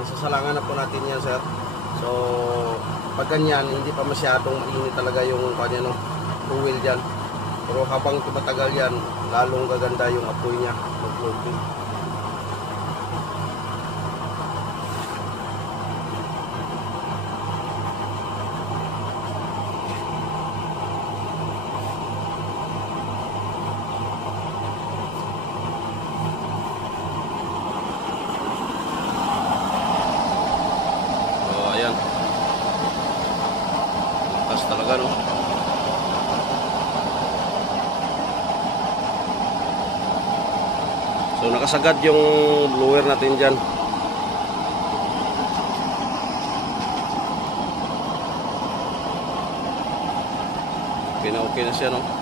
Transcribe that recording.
yan, sasalangan na po natin yan, sir. So, pag ganyan, hindi pa masyadong mainit talaga yung kanya, no, fuel dyan. Pero habang tumatagal yan, lalong gaganda yung apoy niya. Mag-floating. So, ayan. Lakas talaga, no? So nakasagad yung blower natin dyan. Okay na siya, no?